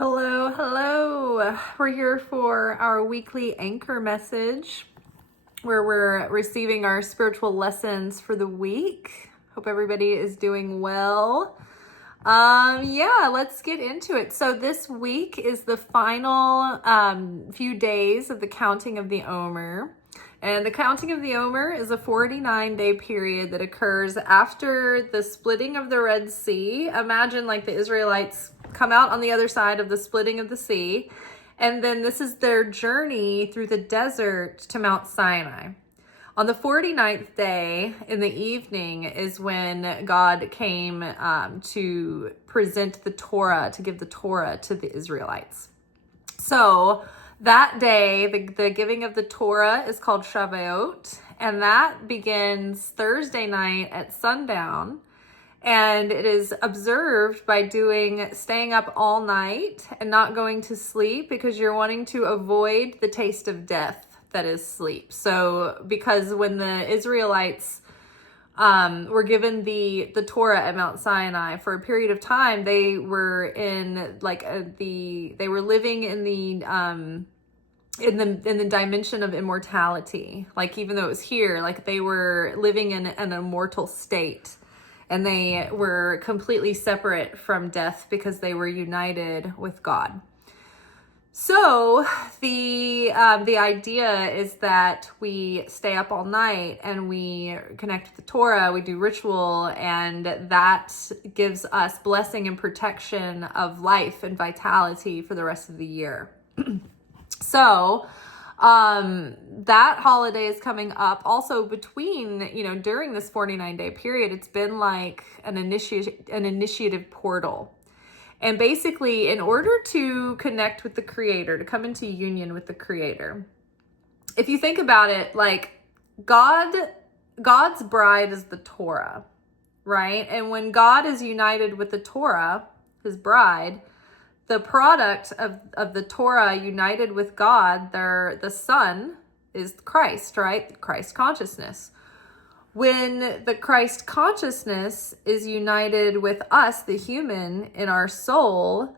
Hello, hello. We're here for our weekly anchor message where we're receiving our spiritual lessons for the week. Hope everybody is doing well. Let's get into it. So this week is the final few days of the counting of the Omer. And the counting of the Omer is a 49-day period that occurs after the splitting of the Red Sea. Imagine like the Israelites come out on the other side of the splitting of the sea, and then this is their journey through the desert to Mount Sinai. On the 49th day in the evening is when God came to present the Torah, to give the Torah to the Israelites. So that day, the giving of the Torah is called Shavuot, and that begins Thursday night at sundown. And it is observed by staying up all night and not going to sleep because you're wanting to avoid the taste of death that is sleep. So because when the Israelites were given the Torah at Mount Sinai for a period of time, they were in they were living in the dimension of immortality. Like even though it was here, like they were living in an immortal state. And they were completely separate from death because they were united with God. So the idea is that we stay up all night and we connect with the Torah, we do ritual, and that gives us blessing and protection of life and vitality for the rest of the year. So that holiday is coming up. Also between, during this 49-day period, it's been like an initiative portal. And basically, in order to connect with the Creator, to come into union with the Creator, if you think about it, like God's bride is the Torah, right? And when God is united with the Torah, his bride, the product of the Torah united with God, the Son, is Christ, right? Christ consciousness. When the Christ consciousness is united with us, the human, in our soul,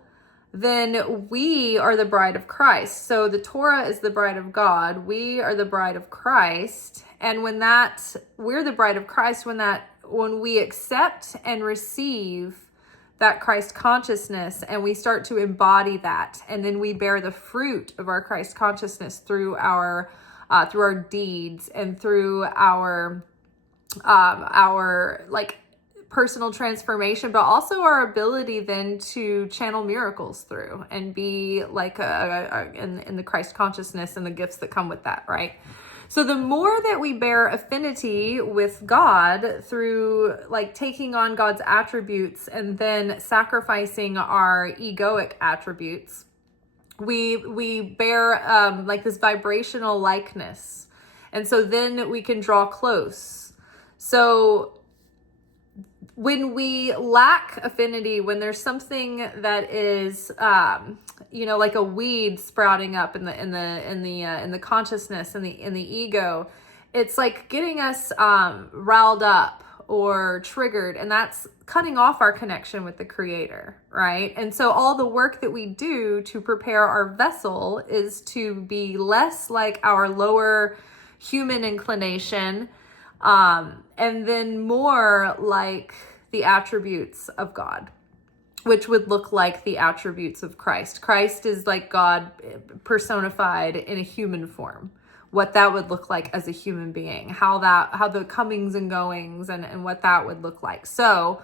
then we are the bride of Christ. So the Torah is the bride of God. We are the bride of Christ. And we're the bride of Christ when we accept and receive that Christ consciousness and we start to embody that, and then we bear the fruit of our Christ consciousness through our deeds and through our like personal transformation, but also our ability then to channel miracles through and be like in the Christ consciousness and the gifts that come with that, right? So the more that we bear affinity with God through like taking on God's attributes and then sacrificing our egoic attributes, we bear like this vibrational likeness. And so then we can draw close. So when we lack affinity, when there's something that is, like a weed sprouting up in the consciousness and in the ego, it's like getting us riled up or triggered, and that's cutting off our connection with the Creator, right? And so all the work that we do to prepare our vessel is to be less like our lower human inclination, and then more like the attributes of God, which would look like the attributes of Christ. Christ is like God personified in a human form. What that would look like as a human being, how the comings and goings and what that would look like. So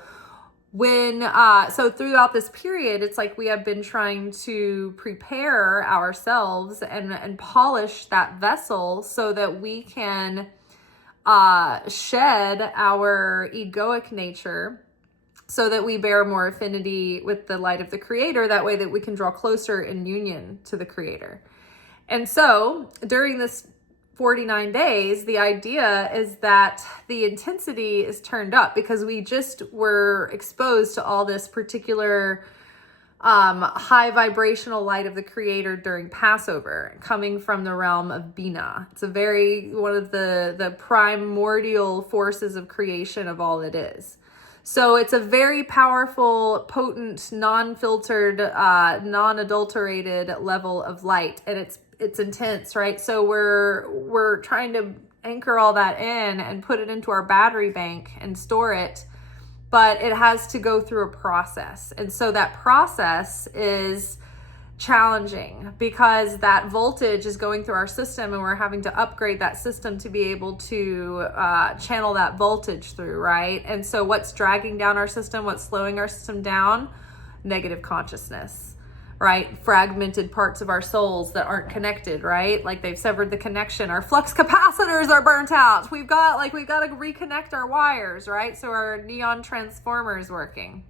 so throughout this period, it's like we have been trying to prepare ourselves and polish that vessel so that we can shed our egoic nature so that we bear more affinity with the light of the Creator. That way that we can draw closer in union to the Creator. And so during this 49 days, the idea is that the intensity is turned up because we just were exposed to all this particular high vibrational light of the Creator during Passover, coming from the realm of Binah. It's one of the primordial forces of creation of all it is. So it's a very powerful, potent, non-filtered, non-adulterated level of light, and it's intense, right? So we're trying to anchor all that in and put it into our battery bank and store it, but it has to go through a process. And so that process is challenging because that voltage is going through our system, and we're having to upgrade that system to be able to channel that voltage through, right? And so what's dragging down our system, what's slowing our system down? Negative consciousness, right? Fragmented parts of our souls that aren't connected, right? Like they've severed the connection. Our flux capacitors are burnt out. We've got to reconnect our wires, right? So our neon transformer is working.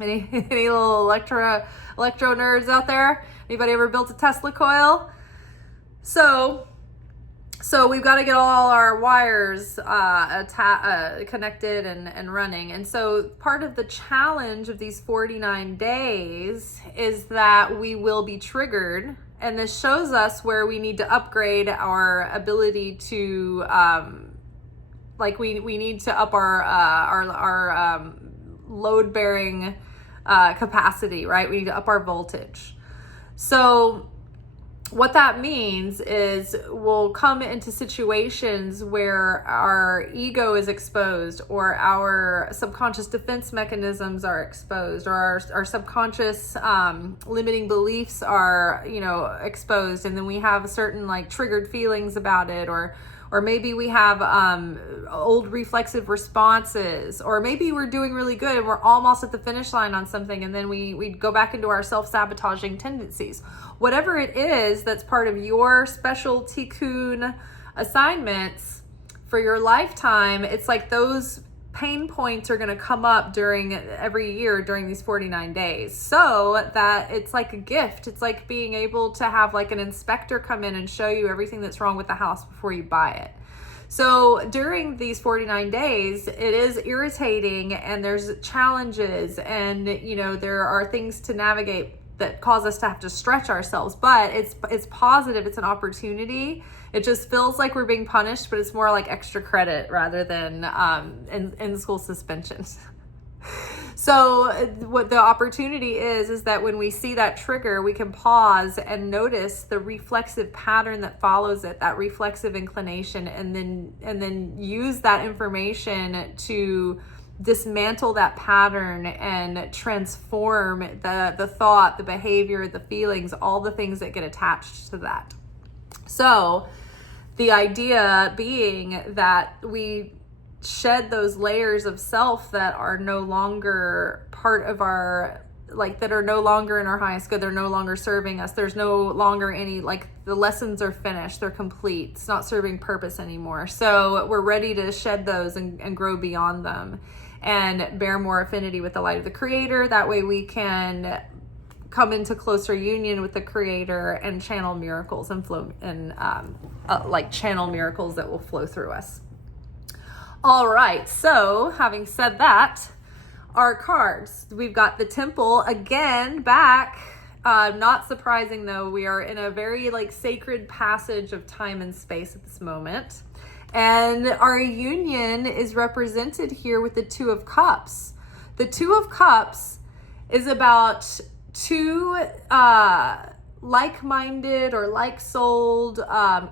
Any little electro nerds out there? Anybody ever built a Tesla coil? So we've got to get all our wires connected and running. And so part of the challenge of these 49 days is that we will be triggered. And this shows us where we need to upgrade our ability to, we need to up our load-bearing capacity, right? We need to up our voltage. So what that means is we'll come into situations where our ego is exposed, or our subconscious defense mechanisms are exposed, or our subconscious limiting beliefs are, exposed, and then we have certain triggered feelings about it, or maybe we have old reflexive responses, or maybe we're doing really good and we're almost at the finish line on something, and then we go back into our self-sabotaging tendencies. Whatever it is that's part of your special tikkun assignments for your lifetime, it's like those pain points are going to come up every year during these 49 days. So that it's like a gift. It's like being able to have an inspector come in and show you everything that's wrong with the house before you buy it. So during these 49 days, it is irritating, and there's challenges, and there are things to navigate that cause us to have to stretch ourselves, but it's positive. It's an opportunity. It just feels like we're being punished, but it's more like extra credit rather than in school suspension. So what the opportunity is that when we see that trigger, we can pause and notice the reflexive pattern that follows it, that reflexive inclination, and then use that information to dismantle that pattern and transform the thought, the behavior, the feelings, all the things that get attached to that. So the idea being that we shed those layers of self that are no longer part of our, that are no longer in our highest good. They're no longer serving us. There's no longer any, the lessons are finished. They're complete. It's not serving purpose anymore. So we're ready to shed those and grow beyond them and bear more affinity with the light of the Creator. That way we can come into closer union with the Creator and channel miracles and flow and channel miracles that will flow through us. All right, so having said that, our cards, we've got the Temple again back. Not surprising though, we are in a very sacred passage of time and space at this moment. And our union is represented here with the Two of Cups. The Two of Cups is about two like-minded or like-souled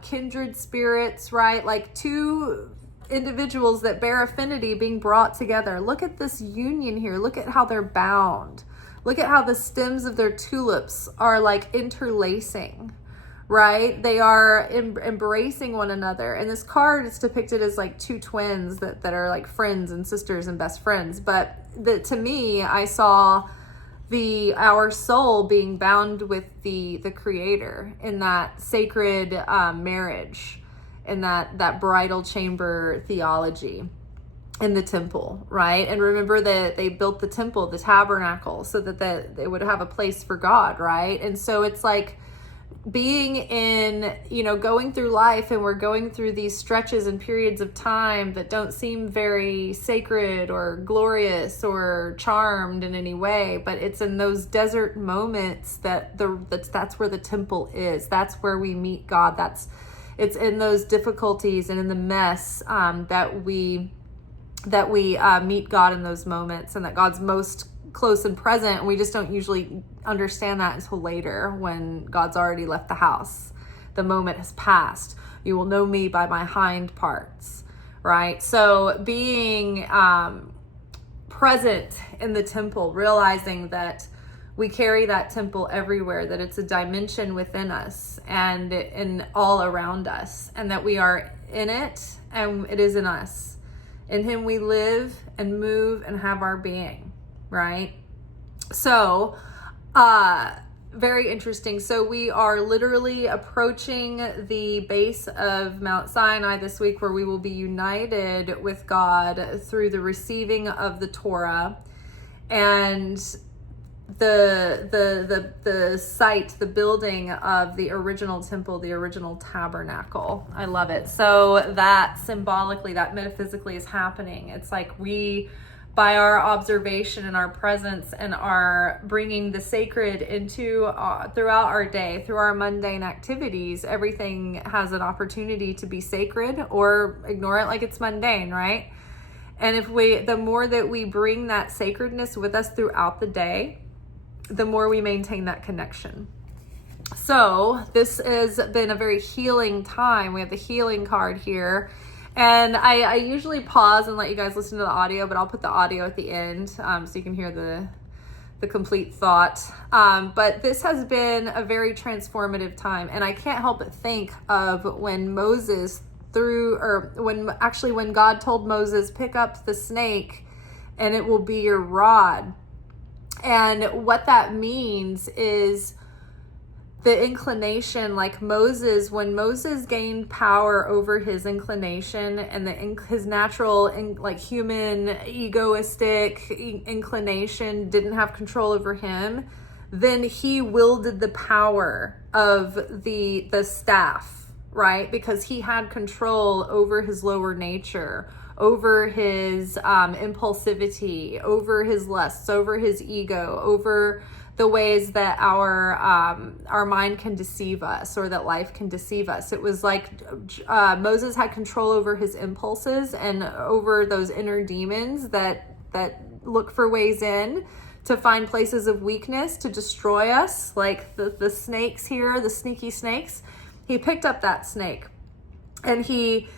kindred spirits, right? Two individuals that bear affinity being brought together. Look at this union here. Look at how they're bound. Look at how the stems of their tulips are interlacing, right? They are embracing one another. And this card is depicted as two twins that are friends and sisters and best friends. But to me, I saw our soul being bound with the Creator in that sacred marriage, in that bridal chamber theology in the temple, right? And remember that they built the temple, the tabernacle, so that they would have a place for God, right? And so it's being in, going through life, and we're going through these stretches and periods of time that don't seem very sacred or glorious or charmed in any way, but it's in those desert moments that's where the temple is. That's where we meet God. It's in those difficulties and in the mess that we that we meet God in those moments, and that God's most close and present. And we just don't usually understand that until later, when God's already left the house. The moment has passed. You will know me by my hind parts, right? So being present in the temple, realizing that we carry that temple everywhere, that it's a dimension within us and in all around us, and that we are in it and it is in us. In him we live and move and have our being, right? So, very interesting. So we are literally approaching the base of Mount Sinai this week, where we will be united with God through the receiving of the Torah and the site, the building of the original temple, the original tabernacle. I love it. So that symbolically, that metaphysically is happening. It's like we, by our observation and our presence and our bringing the sacred into throughout our day, through our mundane activities, everything has an opportunity to be sacred, or ignore it like it's mundane, right? And the more that we bring that sacredness with us throughout the day, the more we maintain that connection. So this has been a very healing time. We have the healing card here. And I usually pause and let you guys listen to the audio, but I'll put the audio at the end so you can hear the complete thought. But this has been a very transformative time. And I can't help but think of when when God told Moses, pick up the snake and it will be your rod. And what that means is the inclination, like Moses, when Moses gained power over his inclination and his natural, like human, egoistic inclination didn't have control over him, then he wielded the power of the staff, right? Because he had control over his lower nature, over his impulsivity, over his lusts, over his ego, over the ways that our mind can deceive us, or that life can deceive us. It was like Moses had control over his impulses and over those inner demons that look for ways in to find places of weakness to destroy us, like the snakes here, the sneaky snakes. He picked up that snake, and he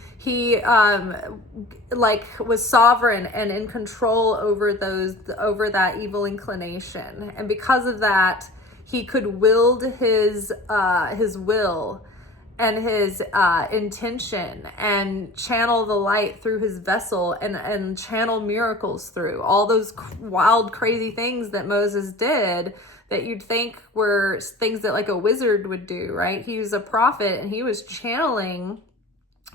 was sovereign and in control over that evil inclination. And because of that, he could wield his will and his intention and channel the light through his vessel and channel miracles through all those wild, crazy things that Moses did that you'd think were things that like a wizard would do, right? He was a prophet and he was channeling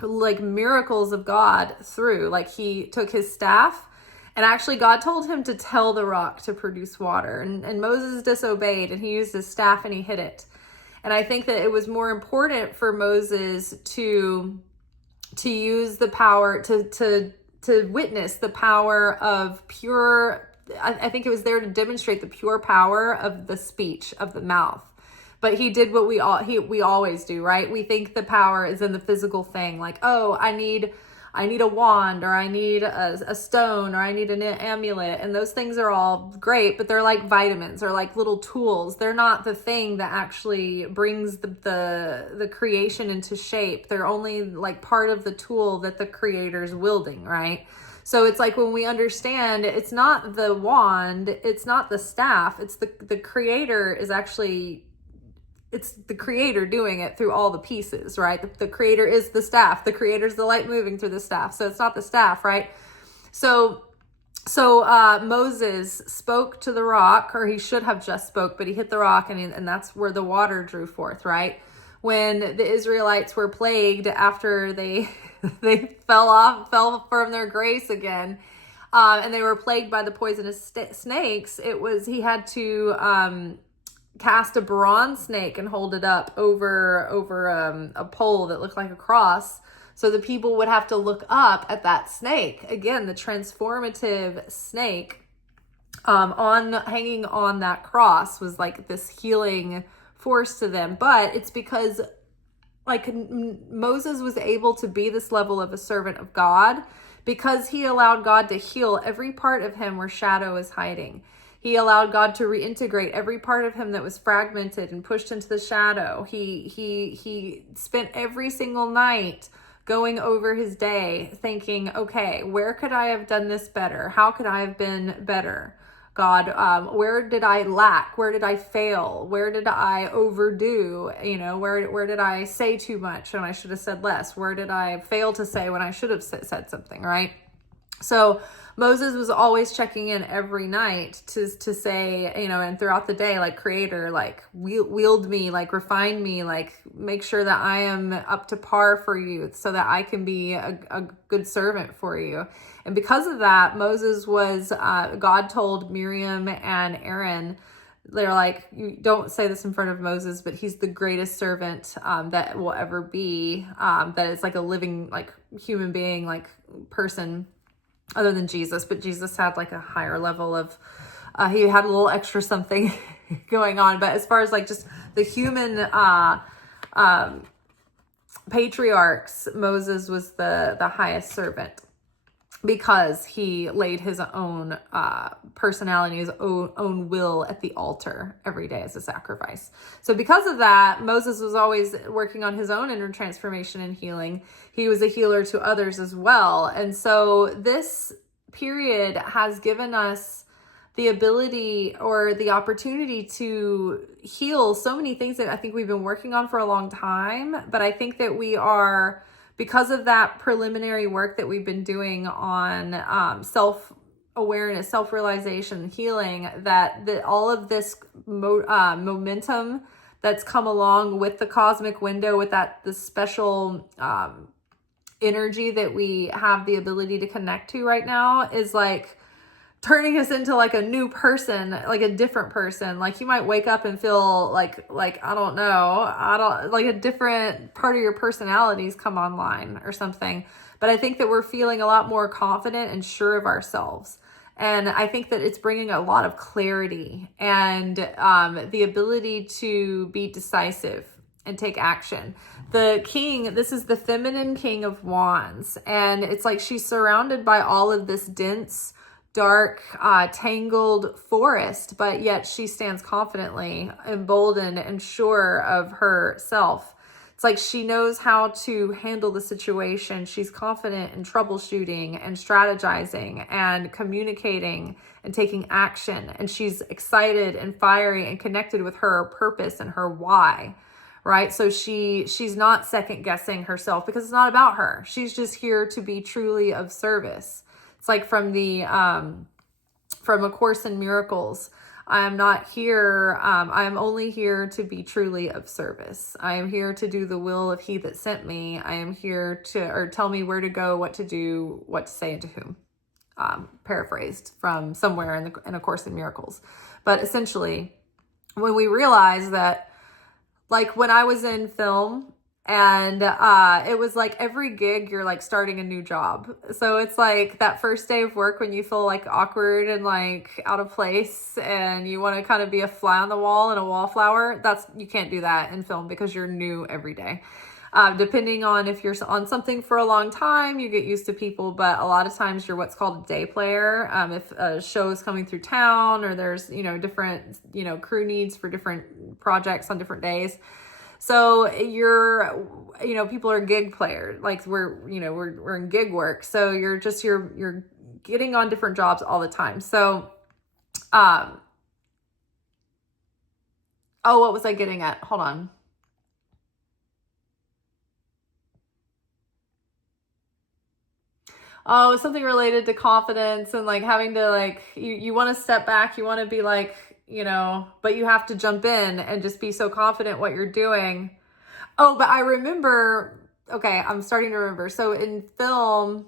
like miracles of God through, like he took his staff, and actually God told him to tell the rock to produce water, and Moses disobeyed, and he used his staff and he hit it. And I think that it was more important for Moses to use the power to witness the power of pure, I think it was there to demonstrate the pure power of the speech, of the mouth. But he did what we always do, right? We think the power is in the physical thing, like, oh, I need a wand, or I need a stone, or I need an amulet. And those things are all great, but they're like vitamins or like little tools. They're not the thing that actually brings the creation into shape. They're only like part of the tool that the creator's wielding, right? So it's like when we understand it's not the wand, it's not the staff, it's the creator is actually, it's the creator doing it through all the pieces, right? The creator is the staff. The creator's the light moving through the staff. So it's not the staff, right? So Moses spoke to the rock, or he should have just spoke, but he hit the rock, and that's where the water drew forth, right? When the Israelites were plagued after they fell from their grace again, and they were plagued by the poisonous snakes, he had to cast a bronze snake and hold it up over a pole that looked like a cross, so the people would have to look up at that snake. Again, the transformative snake hanging on that cross was like this healing force to them. But it's because like Moses was able to be this level of a servant of God because he allowed God to heal every part of him where shadow is hiding. He allowed God to reintegrate every part of him that was fragmented and pushed into the shadow. He spent every single night going over his day thinking, okay, where could I have done this better? How could I have been better? God, where did I lack? Where did I fail? Where did I overdo? Where did I say too much when I should have said less? Where did I fail to say when I should have said something, right? So Moses was always checking in every night to say, and throughout the day, like, Creator, like, wield me, like, refine me, like, make sure that I am up to par for you so that I can be a good servant for you. And because of that, Moses was, God told Miriam and Aaron, they're like, you don't say this in front of Moses, but he's the greatest servant that will ever be, that is like a living, like, human being, like, person, other than Jesus. But Jesus had like a higher level of, he had a little extra something going on. But as far as like just the human patriarchs, Moses was the highest servant, because he laid his own personality, his own will at the altar every day as a sacrifice. So because of that, Moses was always working on his own inner transformation and healing. He was a healer to others as well. And so this period has given us the ability or the opportunity to heal so many things that I think we've been working on for a long time. But I think that we are, because of that preliminary work that we've been doing on self-awareness, self-realization, healing, that all of this momentum that's come along with the cosmic window, with the special energy that we have the ability to connect to right now, is like turning us into like a new person, like a different person. Like, you might wake up and feel like I don't know, like a different part of your personalities come online or something. But I think that we're feeling a lot more confident and sure of ourselves. And I think that it's bringing a lot of clarity and the ability to be decisive and take action. The king, this is the feminine king of wands. And it's like she's surrounded by all of this dense, dark, tangled forest, but yet she stands confidently, emboldened, and sure of herself. It's like she knows how to handle the situation. She's confident in troubleshooting and strategizing and communicating and taking action. And she's excited and fiery and connected with her purpose and her why, right? So she's not second guessing herself, because it's not about her. She's just here to be truly of service. It's like from A Course in Miracles. I am not here. I am only here to be truly of service. I am here to do the will of He that sent me. I am here or tell me where to go, what to do, what to say, and to whom. Paraphrased from somewhere in A Course in Miracles. But essentially, when we realize that, like when I was in film, and it was like every gig you're like starting a new job. So it's like that first day of work when you feel like awkward and like out of place and you want to kind of be a fly on the wall and a wallflower. You can't do that in film, because you're new every day. Depending on if you're on something for a long time, you get used to people, but a lot of times you're what's called a day player. If a show is coming through town, or there's, different, crew needs for different projects on different days. So people are gig players, like we're in gig work. So you're getting on different jobs all the time. So, what was I getting at? Hold on. Oh, something related to confidence and like having to like, you want to step back. You want to be like, but you have to jump in and just be so confident what you're doing. Oh, but I remember, okay, I'm starting to remember. So in film,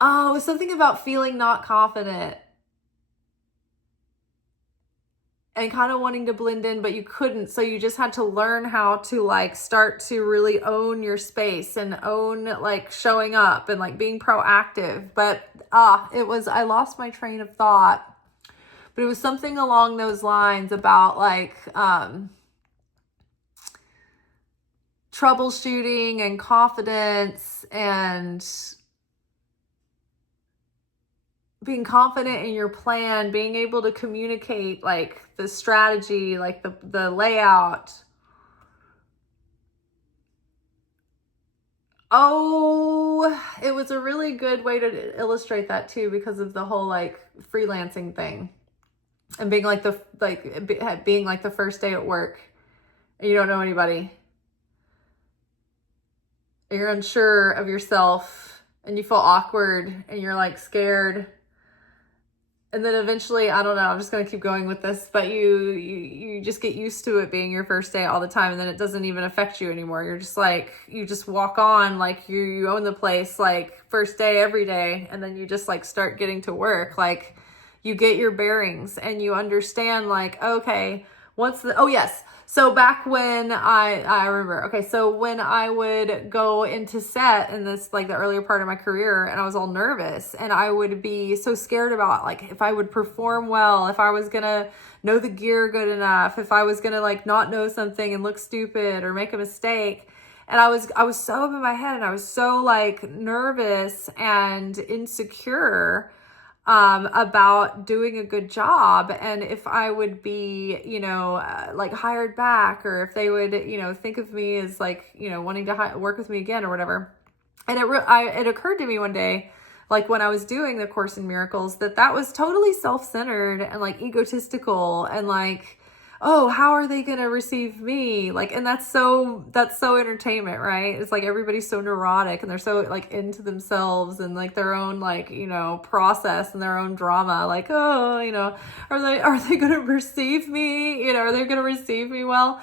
it was something about feeling not confident and kind of wanting to blend in, but you couldn't. So you just had to learn how to like start to really own your space and own like showing up and like being proactive. But I lost my train of thought, but it was something along those lines about like troubleshooting and confidence and being confident in your plan, being able to communicate like the strategy, like the layout. Oh, it was a really good way to illustrate that too, because of the whole like freelancing thing and being like being like the first day at work and you don't know anybody. You're unsure of yourself and you feel awkward and you're like scared. And then eventually, I don't know, I'm just going to keep going with this, but you just get used to it being your first day all the time. And then it doesn't even affect you anymore. You're just like, you just walk on like you own the place, like first day, every day. And then you just like start getting to work. Like you get your bearings and you understand like, okay, oh yes. So back when I remember, okay, so when I would go into set in this, like the earlier part of my career, and I was all nervous and I would be so scared about like if I would perform well, if I was gonna know the gear good enough, if I was gonna like not know something and look stupid or make a mistake. And I was so up in my head and I was so like nervous and insecure about doing a good job, and if I would be, like hired back, or if they would, think of me as like, wanting to work with me again or whatever. And it occurred to me one day, like when I was doing the Course in Miracles, that was totally self-centered and like egotistical and like, oh, how are they going to receive me? Like, and that's so entertainment, right? It's like everybody's so neurotic and they're so like into themselves and like their own like, process and their own drama. Like, oh, are they going to receive me? Are they going to receive me well?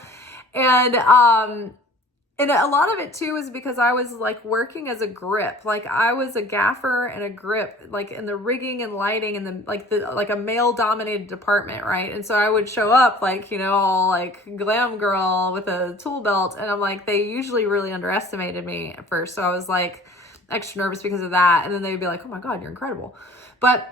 And a lot of it too is because I was like working as a grip. Like I was a gaffer and a grip, like in the rigging and lighting and like a male dominated department, right? And so I would show up like, all like glam girl with a tool belt, and I'm like, they usually really underestimated me at first. So I was like extra nervous because of that. And then they would be like, oh my God, you're incredible. But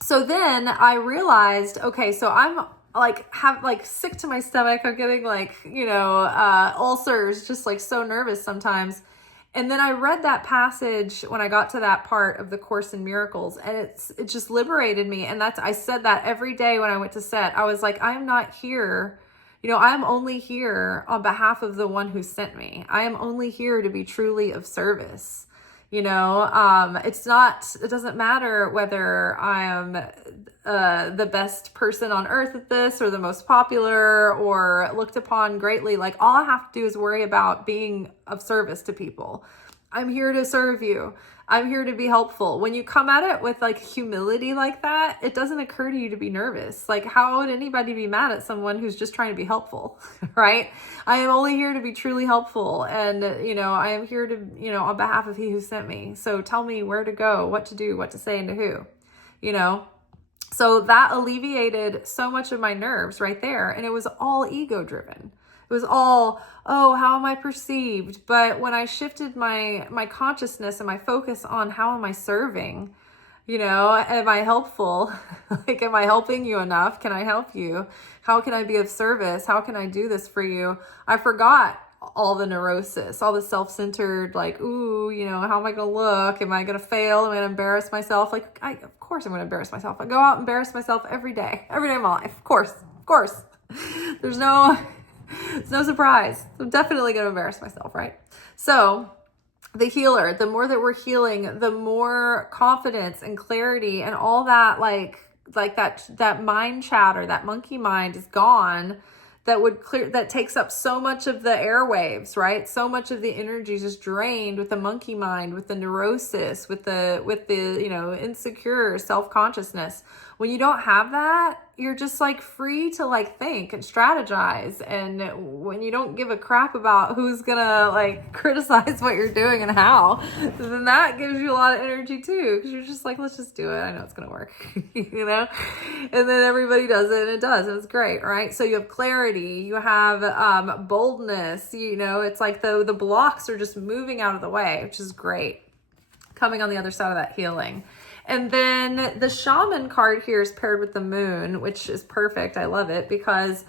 so then I realized, okay, so I'm like sick to my stomach. I'm getting like, ulcers, just like so nervous sometimes. And then I read that passage when I got to that part of the Course in Miracles, and it just liberated me. And I said that every day when I went to set. I was like, I'm not here. I'm only here on behalf of the one who sent me. I am only here to be truly of service. It doesn't matter whether I am the best person on earth at this or the most popular or looked upon greatly. Like all I have to do is worry about being of service to people. I'm here to serve you. I'm here to be helpful. When you come at it with like humility like that, it doesn't occur to you to be nervous. Like how would anybody be mad at someone who's just trying to be helpful, right? I am only here to be truly helpful. And, I am here to, on behalf of he who sent me. So tell me where to go, what to do, what to say, and to who, So that alleviated so much of my nerves right there. And it was all ego driven. It was all, oh, how am I perceived? But when I shifted my consciousness and my focus on how am I serving, am I helpful? Like, am I helping you enough? Can I help you? How can I be of service? How can I do this for you? I forgot all the neurosis, all the self-centered, like, ooh, how am I going to look? Am I going to fail? Am I going to embarrass myself? Like, of course I'm going to embarrass myself. I go out and embarrass myself every day of my life. Of course. There's no surprise. I'm definitely going to embarrass myself, right? So the healer, the more that we're healing, the more confidence and clarity and all that, like that mind chatter, that monkey mind is gone. That takes up so much of the airwaves, right? So much of the energy is just drained with the monkey mind, with the neurosis, with the insecure self-consciousness. When you don't have that, you're just like free to like think and strategize. And when you don't give a crap about who's gonna like criticize what you're doing and how, then that gives you a lot of energy too. Cause you're just like, let's just do it. I know it's gonna work, and then everybody does it and it does. And it's great, right? So you have clarity, you have boldness, it's like the blocks are just moving out of the way, which is great. Coming on the other side of that healing. And then the shaman card here is paired with the moon, which is perfect. I love it because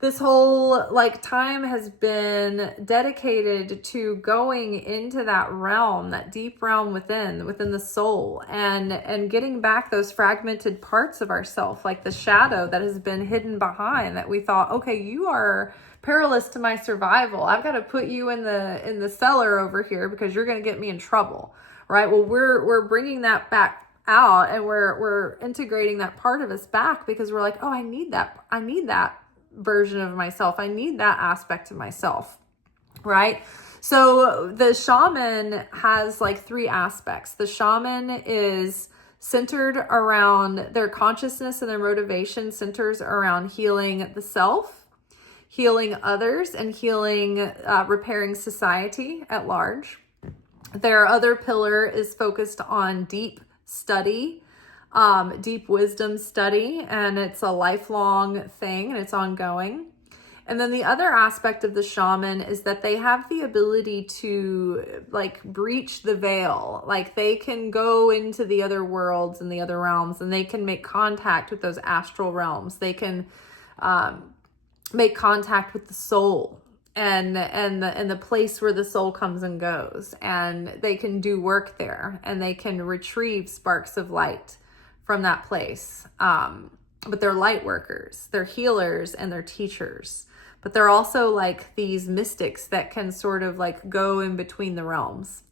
this whole like time has been dedicated to going into that realm, that deep realm within the soul, and getting back those fragmented parts of ourself, like the shadow that has been hidden behind, that we thought, okay, you are perilous to my survival. I've got to put you in the cellar over here because you're going to get me in trouble, right? Well, we're bringing that back out, and we're integrating that part of us back, because we're like, oh, I need that version of myself. I need that aspect of myself, right? So the shaman has like 3 aspects. The shaman is centered around their consciousness, and their motivation centers around healing the self, healing others, and healing, repairing society at large. Their other pillar is focused on deep study, deep wisdom study, and it's a lifelong thing, and it's ongoing. And then the other aspect of the shaman is that they have the ability to like breach the veil. Like they can go into the other worlds and the other realms, and they can make contact with those astral realms. They can make contact with the soul and the place where the soul comes and goes, and they can do work there, and they can retrieve sparks of light from that place. But they're light workers, they're healers, and they're teachers. But they're also like these mystics that can sort of like go in between the realms,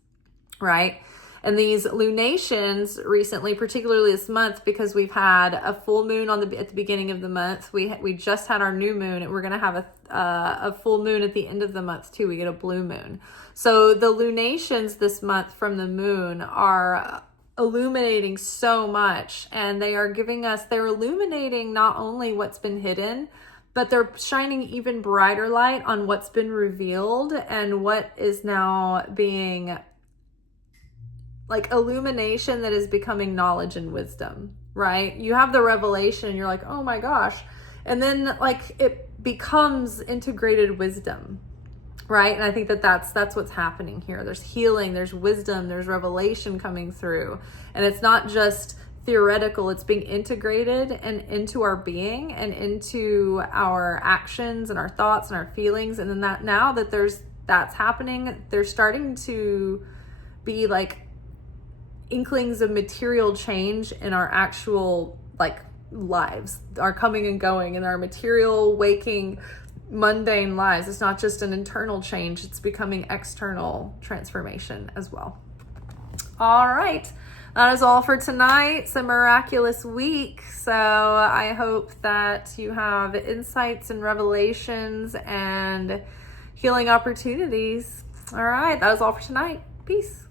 right? And these lunations recently, particularly this month, because we've had a full moon at the beginning of the month. We just had our new moon, and we're going to have a full moon at the end of the month too. We get a blue moon. So the lunations this month from the moon are illuminating so much, and they're illuminating not only what's been hidden, but they're shining even brighter light on what's been revealed and what is now being like illumination that is becoming knowledge and wisdom, right? You have the revelation and you're like, oh my gosh. And then like it becomes integrated wisdom, right? And I think that's what's happening here. There's healing, there's wisdom, there's revelation coming through. And it's not just theoretical, it's being integrated and into our being and into our actions and our thoughts and our feelings. And then that's happening, there's starting to be like inklings of material change in our actual like lives, our coming and going, in our material waking mundane lives. It's not just an internal change, it's becoming external transformation as well. All right, that is all for tonight. It's a miraculous week, so I hope that you have insights and revelations and healing opportunities. All right, that is all for tonight. Peace.